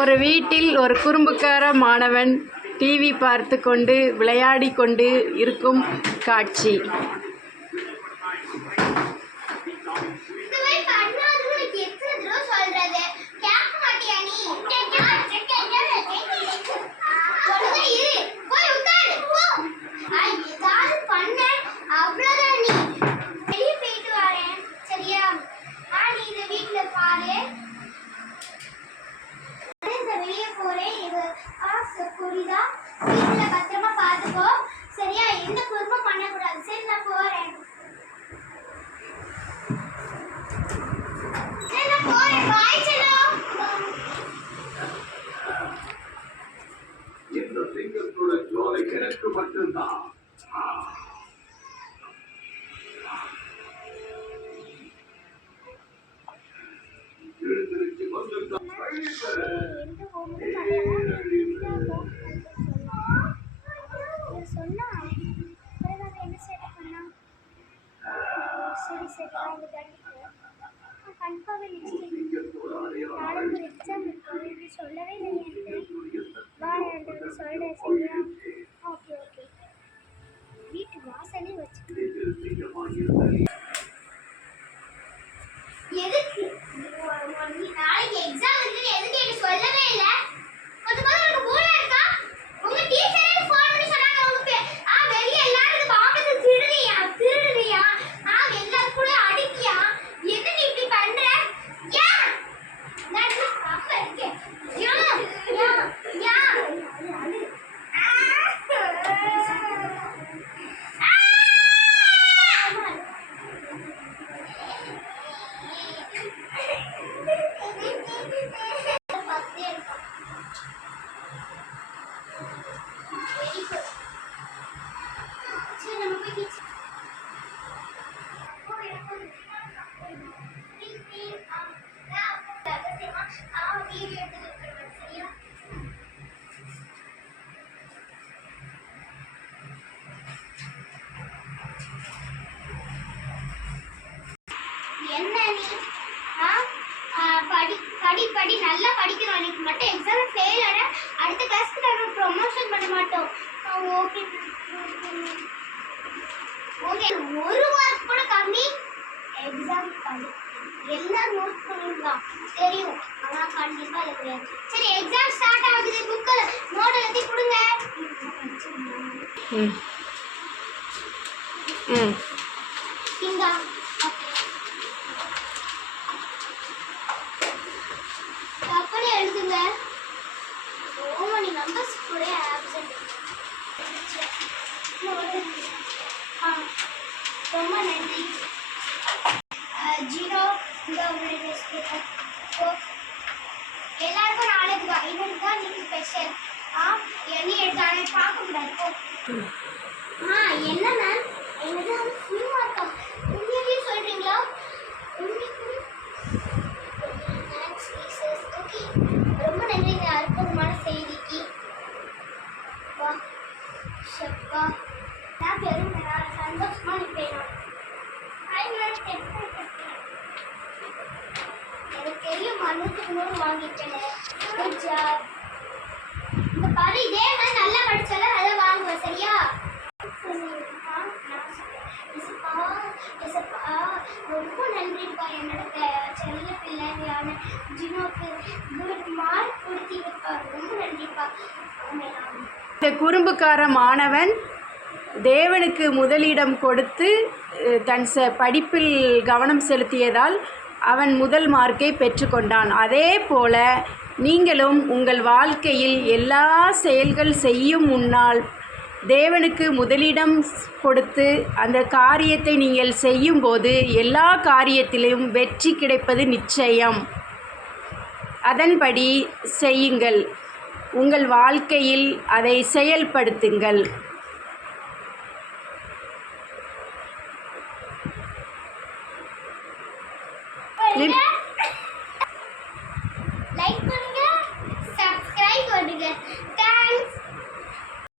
ஒரு வீட்டில் ஒரு குறும்புக்கார மாணவன் டிவி பார்த்து கொண்டு விளையாடி கொண்டு இருக்கும் காட்சி. பத்திரமா பாத்துக்கோ சரியா? எந்த குறும்பும் பண்ணக்கூடாது. சரி நான் போறேன். பாய் செல்லம். இந்த சிங்கத்தோட ஜோலை எனக்கு மட்டும்தான். எழுந்திருச்சு வந்துட்டான். சொல்லவே இல்லை. சொல்றேன் சரியா? Okay okay. வீட்டு வாசலே வச்சு எதுக்கு நாளைக்கு எக்ஸாம் இருக்கு? எதுக்கு எனக்கு சொல்லவே இல்லை? கொஞ்சம் எனக்கு மூளை இருக்கா? உங்க டீச்சரே ஃபோன் பண்ணி சொன்னாங்க உங்களுக்கு வெளிய எல்லாரும் பாம்பு திருடுறியா திருடுறியா எல்லாரும் கூட அடிக்கியா? என்ன நீ இப்படி பண்ற? ஏன் நான் பாப்ப இருக்கேன். படி நல்லா படிக்கிறோம். எனக்கு மட்டும் எக்ஸாம் ஃபெயில் ஆனா அடுத்த கிளாஸ்க்கு நாம ப்ரமோஷன் பண்ண மாட்டோம். Okay okay. ஒரு மார்க் கூட கம்மி. எக்ஸாம் படி எல்லாம் நோட் பண்ணிருக்கா தெரியும். ஆனா கண்டிப்பா இல்ல. சரி எக்ஸாம் ஸ்டார்ட் ஆகுது. புக்ல நோட் எழுதி கொடுங்க. இங்க எழுதுங்க. so many numbers today absent. ரொம்ப நன்றி. 0 எல்லாருக்கும் நாளைக்கு தான். இன்னைக்கு தான் நீங்க ஸ்பெஷல். எண்ணி எடுத்தாலே பார்க்க கூடாது. என்ன மேம் என்னது ஃபுல் மார்க்கா? உண்மையிலேயே சொல்றீங்களா? ரொம்ப நன்றி அற்புதமான செய்திக்கு. சந்தோஷமா இருப்பேன். எனக்கு தெரியும் 100 வாங்கிட்டேன். இந்த பாரு இதே மாதிரி நல்லா படிச்சால அதை வாங்குவேன் சரியா? ரொம்ப நன்றிப்பா. என்னோட செல்ல பிள்ளையான ஜினோக்கு குட் மார்க் கொடுத்தீங்கப்பா. ரொம்ப நன்றிப்பா. இந்த குறும்புக்கார மாணவன் தேவனுக்கு முதலிடம் கொடுத்து தன் படிப்பில் கவனம் செலுத்தியதால் அவன் முதல் மார்க்கை பெற்றுக்கொண்டான். அதே போல நீங்களும் உங்கள் வாழ்க்கையில் எல்லா செயல்கள் செய்யும் முன்னால் தேவனுக்கு முதலிடம் கொடுத்து அந்த காரியத்தை நீங்கள் செய்யும்போது எல்லா காரியத்திலும் வெற்றி கிடைப்பது நிச்சயம். அதன்படி செய்யுங்கள். உங்கள் வாழ்க்கையில் அதை செயல்படுத்துங்கள். Lip